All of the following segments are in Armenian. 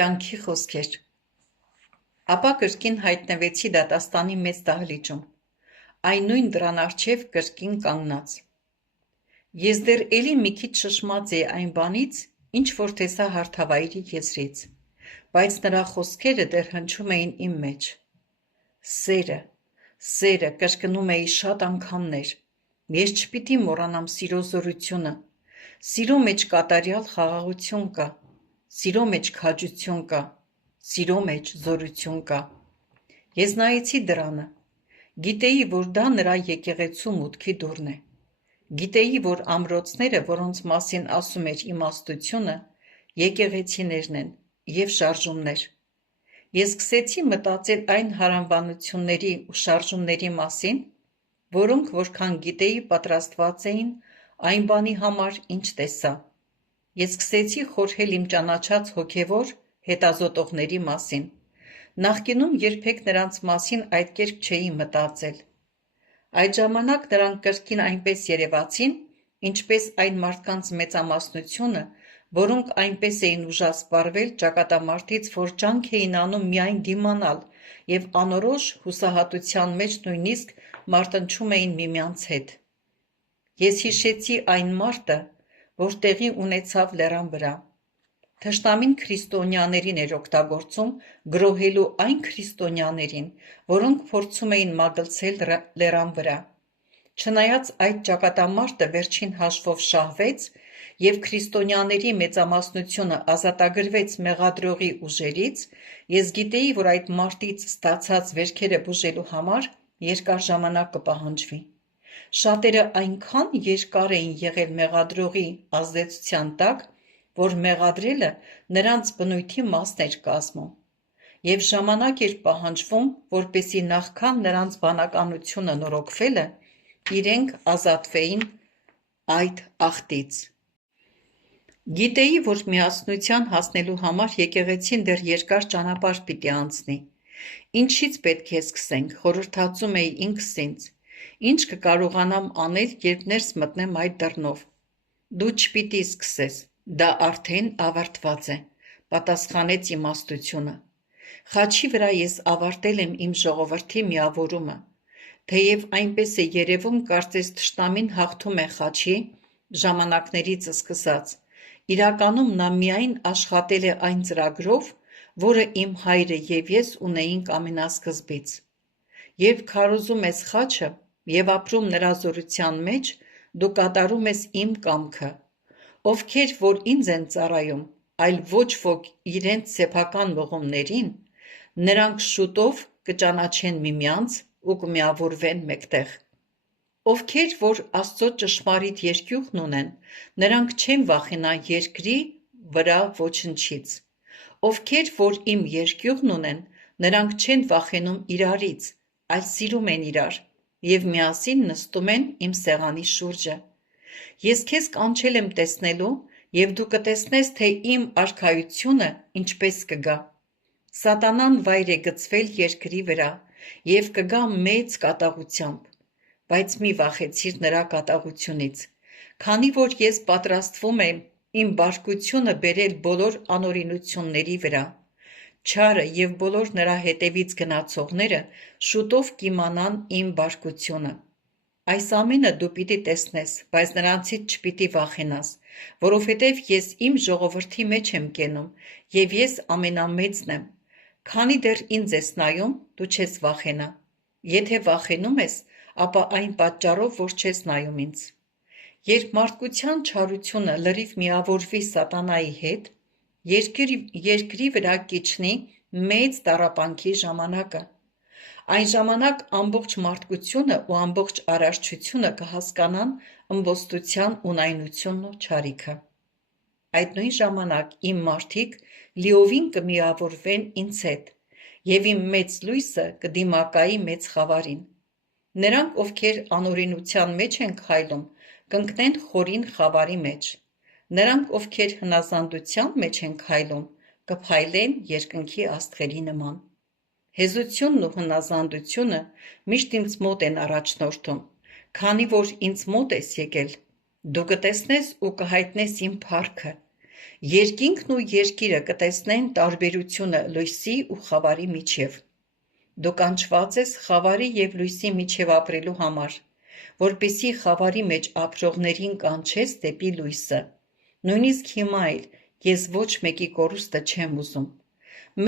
Կյանքի խոսքեր։ Ապա կրկին հայտնվեցի դատաստանի մեծ դահլիճում, այն նույն դռան առջև կրկին կանգնած։ Ես դեռ էլի մի քիչ շշմած էի այն բանից, ինչ որ տեսա հարթավայրի եզրից, բայց նրա խոսքերը դեռ հնչում էին իմ մեջ։ Սերը կրկնում էի շատ անգամներ։ Ես չպիտի մոռանամ սիրո զորությունը։ Սիրո մեջ կատարյալ խաղաղություն կա, սիրո մեջ քաջություն կա, սիրո մեջ զորություն կա։ Ես նայեցի դռանը։ Գիտեի, որ դա նրա եկեղեցու մուտքի դուռն է։ Գիտեի, որ ամրոցները, որոնց մասին ասում էր իմաստությունը, եկեղեցիներն են և շարժումներ։ Ես սկսեցի մտածել այն հարանվանությունների ու շարժումների մասին, որոնք որքան գիտեի պատրաստված էին այն բանի համար, ինչ տեսա։ Ես սկսեցի խորհել իմ ճանաչած հոգևոր հետազոտողների մասին։ Նախկինում երբեք նրանց մասին այդ կերպ չէի մտածել։ Այդ ժամանակ նրանք կրկին այնպես երևացին, ինչպես այն մարդկանց մեծամասնությունը, որոնք այնպես էին ուժասպառվել ճակատամարտից, որ ջանք էին անում միայն դիմանալ և անորոշ հուսահատության մեջ նույնիսկ մարտնչում էին միմյանց հետ։ Ես հիշեցի այն մարտը, որ տեղի ունեցավ լեռան վրա։ Թշնամին քրիստոնյաներին էր օգտագործում գրոհելու այն քրիստոնյաներին, որոնք փորձում էին մագլցել լեռան վրա։ Չնայած այդ ճակատամարտը վերջին հաշվով շահվեց և քրիստոնյաների մեծամասնությունը ազատագրվեց մեղադրողի ուժերից, ես գիտեի, որ այդ մարտից ստացած վերքերը բուժելու համար երկար ժամանակ կպահանջվի։ Շատերը այնքան երկար էին եղել մեղադրողի ազդեցության տակ, որ մեղադրելը նրանց բնույթի մասն էր կազմում, և ժամանակ էր պահանջվում, որպեսզի նախքան նրանց բանականությունը նորոգվելը, իրենք ազատվեին այդ աղտից։ Գիտեի, որ միասնության հասնելու համար եկեղեցին դեռ երկար ճանապարհ պիտի անցնի։ Ինչից պետք է սկսենք, խորհրդածում էի ինքս ինձ։ Ինչ կկարողանամ անել, երբ ներս մտնեմ այդ դռնով։ Դու չպիտի սկսես, դա արդեն ավարտված է, պատասխանեց իմաստությունը։ Խաչի վրա ես ավարտել եմ իմ ժողովրդի միավորումը։ Թեև այնպես է երևում, կարծես թշնամին հաղթում է խաչի ժամանակներից սկսած, իրականում նա միայն աշխատել է այն ծրագրով, որը իմ հայրը և ես ունեինք ամենասկզբից։ Երբ քարոզում ես խաչը և ապրում նրա զորության մեջ, դու կատարում ես իմ կամքը։ Ովքեր որ ինձ են ծառայում, այլ ոչ ոք իրենց սեփական մղումներին, նրանք շուտով կճանաչեն միմյանց ու կմիավորվեն մեկտեղ։ Ովքեր որ Աստծո ճշմարիտ երկյուղն ունեն, նրանք չեն վախենա երկրի վրա ոչնչից։ Ովքեր որ իմ երկյուղն ունեն, նրանք չեն վախենում իրարից, այլ սիրում են իրար և միասին նստում են իմ սեղանի շուրջը։ Ես քեզ կանչել եմ տեսնելու, և դու կտեսնես, թե իմ արքայությունը ինչպես կգա։ Սատանան վայր է գցվել երկրի վրա և կգա մեծ կատաղությամբ, բայց մի վախեցիր նրա կատաղությունից, քանի որ ես պատրաստվում եմ իմ բարկությունը բերել բոլոր անօրինությունների վրա։ Չարը և բոլոր նրա հետևից գնացողները շուտով կիմանան իմ բարկությունը։ Այս ամենը դու պիտի տեսնես, բայց նրանցից չպիտի վախենաս, որովհետև ես իմ ժողովրդի մեջ եմ կենում, և ես ամենամեծն եմ։ Քանի դեռ ինձ ես նայում, դու չես վախենա։ Եթե վախենում ես, ապա այն պատճառով, որ չես նայում ինձ։ Երբ մարդկության չարությունը լրիվ միավորվի սատանայի հետ, երկրի վրա կիջնի մեծ տառապանքի ժամանակը։ Այն ժամանակ ամբողջ մարդկությունը ու ամբողջ արարչությունը կհասկանան ըմբոստության ունայնությունն ու չարիքը։ Այդ նույն ժամանակ իմ մարդիկ լիովին կմիավորվեն ինձ հետ, և իմ մեծ լույսը կդիմակայի մեծ խավարին։ Նրանք, ովքեր անօրինության մեջ են քայլում, կընկնեն խորին խավարի մեջ։ Նրանք, ովքեր հնազանդության մեջ են քայլում, կփայլեն երկնքի աստղերի նման։ Հեզությունն ու հնազանդությունը միշտ ինձ մոտ են առաջնորդում, քանի որ ինձ մոտ ես եկել, դու կտեսնես ու կհայտնես իմ փառքը, Երկինքն ու երկիրը կտեսնեն տարբերությունը լույսի ու խավարի միջև։ Դու կանչված ես խավարի և լույսի միջև ապրելու համար, որպեսզի խավարի մեջ ապրողներին կանչես դեպի լույսը։ Նույնիսկ հիմա էլ ես ոչ մեկի կորուստը չեմ ուզում։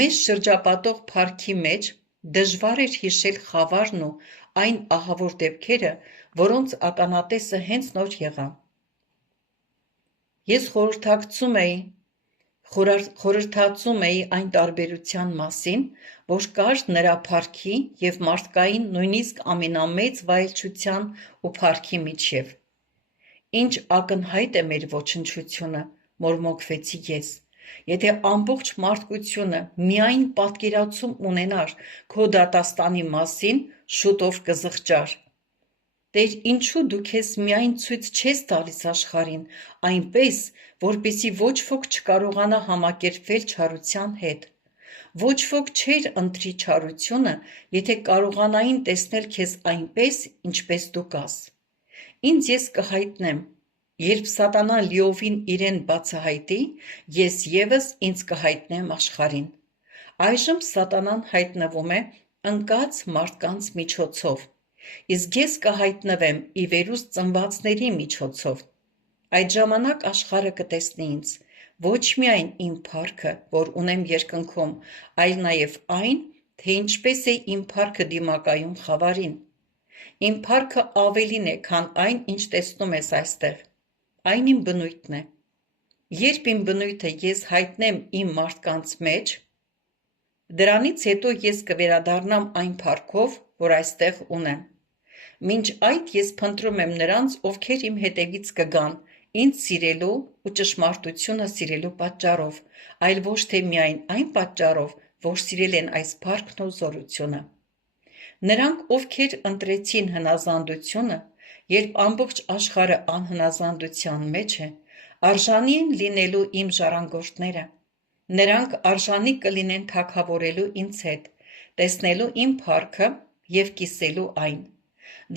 Մեզ շրջապատող փառքի մեջ դժվար էր հիշել խավարն ու այն ահավոր դեպքերը, որոնց ականատեսը հենց նոր եղա։ Ես խորհրդածում էի այն տարբերության մասին, որ կար նրա փառքի և մարդկային նույնիսկ ամենամեծ վայելչության ու փառքի միջև։ Ինչ ակնհայտ է մեր ոչնչությունը, մորմոքվեցի ես, եթե ամբողջ մարդկությունը միայն պատկերացում ունենար քո դատաստանի մասին, շուտով կզղջար։ Տեր, ինչու դու քեզ միայն ցույց չես տալիս աշխարհին, այնպես, որպեսզի ոչ ոք չկարողանա համակերպվել չարության հետ։ Ոչ ոք չէր ընտրի չարությունը, եթե կարողանային տեսնել քեզ այնպես, ինչպես դու կաս։ Ինձ ես կհայտնեմ, երբ սատանան լիովին իրեն բացահայտի, ես ևս ինձ կհայտնեմ աշխարհին։ Այժմ սատանան հայտնվում է ընկած մարդկանց միջոցով, իսկ ես կհայտնվեմ ի վերուստ ծնվածների միջոցով։ Այդ ժամանակ աշխարհը կտեսնի ինձ, ոչ միայն իմ փառքը, որ ունեմ երկնքում, այլ նաև այն, թե ինչպես է իմ փառքը դիմակայում խավարին։ Իմ փառքը ավելին է, քան այն, ինչ տեսնում ես այստեղ։ Այն իմ բնույթն է։ Երբ իմ բնույթը ես հայտնեմ իմ մարդկանց մեջ, դրանից հետո ես կվերադառնամ այն փառքով, որ այստեղ ունեմ։ Մինչ այդ ես փնտրում եմ նրանց, ովքեր իմ հետևից կգան, ինձ սիրելու ու ճշմարտությունը սիրելու պատճառով, այլ ոչ թե միայն այն պատճառով, որ սիրել են այս փառքն ու զորությունը։ Նրանք, ովքեր ընտրեցին հնազանդությունը, երբ ամբողջ աշխարհը անհնազանդության մեջ է, արժանի են լինելու իմ ժառանգորդները։ Նրանք արժանի կլինեն թագավորելու ինձ հետ, տեսնելու իմ փառքը և կիսելու այն։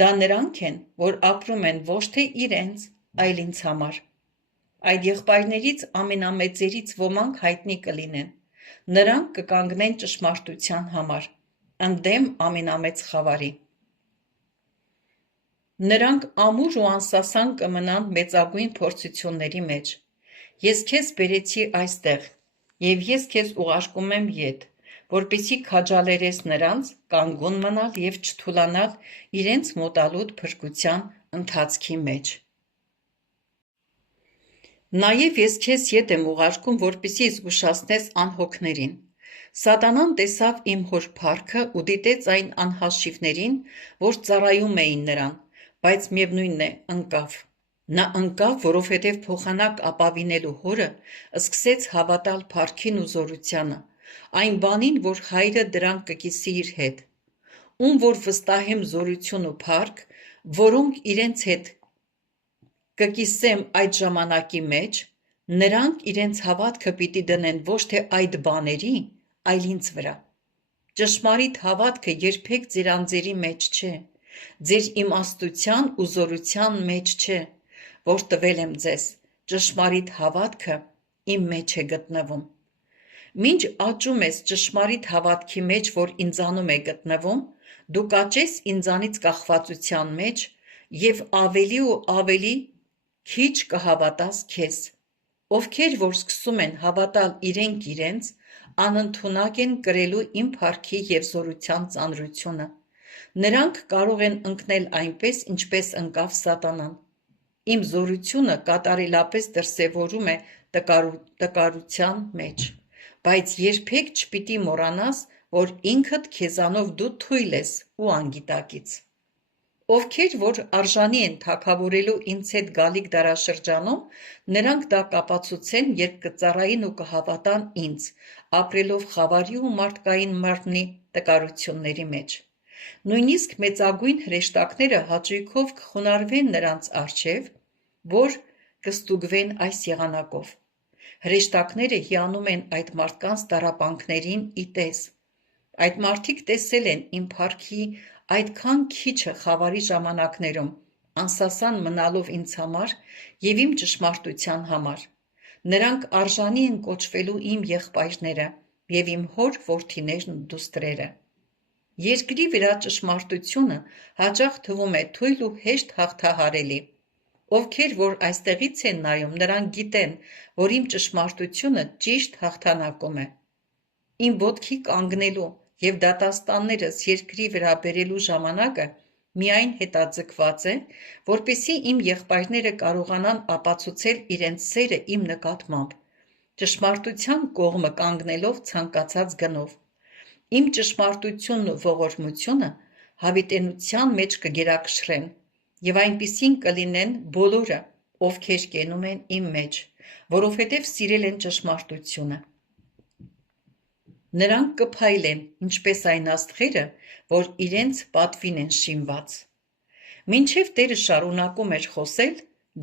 Դա նրանք են, որ ապրում են ոչ թե իրենց, այլ ինձ համար։ Այդ եղբայրներից ամենամեծերից ոմանք հայտնի կլինեն։ Նրանք կկանգնեն ճշմարտության համար, ընդդեմ ամենամեծ խավարի։ Նրանք ամուր ու անսասան կմնան մեծագույն փորձությունների մեջ։ Ես քեզ բերեցի այստեղ, և ես քեզ ուղարկում եմ ետ, որպեսզի քաջալերես նրանց կանգուն մնալ և չթուլանալ իրենց մոտալուտ փրկության ընթացքի մեջ։ Նաև ես քեզ ետ եմ ուղարկում, որպեսզի զգուշացնես անհոգներին։ Սատանան տեսավ իմ հոր փառքը ու դիտեց այն անհաշիվներին, որ ծառայում էին նրան, բայց միևնույն է, ընկավ։ Նա ընկավ, որովհետև փոխանակ ապավինելու հորը սկսեց հավատալ փառքին ու զորությանը, այն բանին, որ հայրը դրան կկիսի իր հետ։ Ում որ վստահեմ զորություն ու փառք, որոնք իրենց հետ կկիսեմ այդ ժամանակի մեջ, նրանք իրենց հավատքը պիտի դնեն ոչ թե այդ բաների, այլ ինձ վրա։ Ճշմարիտ հավատքը երբեք ձեր անձերի մեջ չէ, ձեր իմաստության ու զորության մեջ չէ, որ տվել եմ ձեզ, ճշմարիտ հավատքը իմ մեջ է գտնվում։ Մինչ աճում ես ճշմարիտ հավատքի մեջ, որ ինձանում է գտնվում, դու կաճես ինձանից կախվածության մեջ և ավելի ու ավելի քիչ կհավատաս քեզ։ Ովքեր որ սկսում են հավատալ իրենք իրենց, անընդունակ են կրելու իմ փառքի և զորության ծանրությունը։ Նրանք կարող են ընկնել այնպես, ինչպես ընկավ սատանան։ Իմ զորությունը կատարելապես դրսևորվում է տկարության մեջ, բայց երբեք չպիտի մոռանաս, որ ինքդ քեզանով դու թույլ ես ու անգիտակից։ Ովքեր որ արժանի են թագավորելու ինձ հետ գալիք դարաշրջանում, նրանք դա կապացուցեն, երբ կծառայեն ու կհավատան ինձ, ապրելով խավարի ու մարդկային մարմնի տկարությունների մեջ։ Նույնիսկ մեծագույն հրեշտակները հաճույքով կխոնարհվեն նրանց առջև, որ կստուգվեն այս եղանակով։ Հրեշտակները հիանում են այդ մարդկանց տառապանքներին ի տես։ Այդ մարդիկ տեսել են իմ փառքի այդքան քիչը խավարի ժամանակներում, անսասան մնալով ինձ համար և իմ ճշմարտության համար։ Նրանք արժանի են կոչվելու իմ եղբայրները և իմ հոր որդիներն ու դուստրերը։ Երկրի վրա ճշմարտությունը հաճախ թվում է թույլ ու հեշտ հաղթահարելի։ Ովքեր որ այստեղից են նայում, նրանք գիտեն, որ իմ ճշմարտությունը ճիշտ հաղթանակում է։ Իմ ոտքի կանգնելու և դատաստաններս երկրի վրա բերելու ժամանակը միայն հետաձգված է, որպեսզի իմ եղբայրները կարողանան ապացուցել իրենց սերը իմ նկատմամբ, ճշմարտության կողմը կանգնելով ցանկացած գնով։ Իմ ճշմարտությունն ու ողորմությունը հավիտենության մեջ կգերակշռեն, և այնպիսին կլինեն բոլորը, ովքեր կենում են իմ մեջ, որովհետև սիրել են ճշմարտությունը։ Նրանք կփայլեն, ինչպես այն աստղերը, որ իրենց պատվին են շինված։ Մինչև Տերը շարունակում էր խոսել,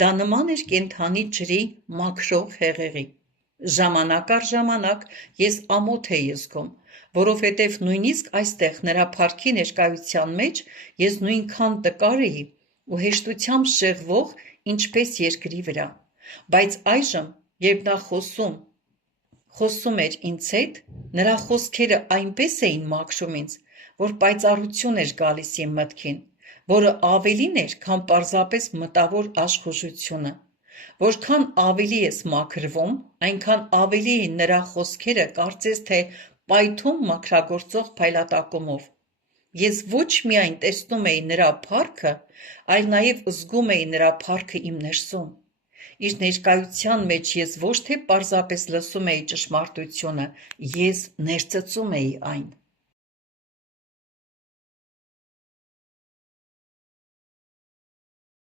դա նման էր կենդանի ջրի մաքրող հեղեղի։ Ժամանակ առ ժամանակ ես ամոթ էի զգում, որովհետև նույնիսկ այստեղ նրա փառքի ներկայության մեջ ես նույնքան տկար էի ու հեշտությամբ շեղվող, ինչպես երկրի վրա, բայց այժմ, երբ նա խոսում էր ինձ հետ, նրա խոսքերը այնպես էին մաքրում ինձ, որ պայծառություն էր գալիս իմ մտքին, որը ավելին էր, քան պարզապես մտավոր աշխուժությունը։ Որքան ավելի ես մաքրվում, այնքան ավելի էին նրա խոսքերը կարծես թե պայթում մաքրագործող փայլատակումով։ Ես ոչ միայն տեսնում էի նրա փառքը, այլ նաև զգում էի նրա փառքը իմ ներսում։ Իր ներկայության մեջ ես ոչ թե պարզապես լսում էի ճշմարտությունը, ես ներծծում էի այն։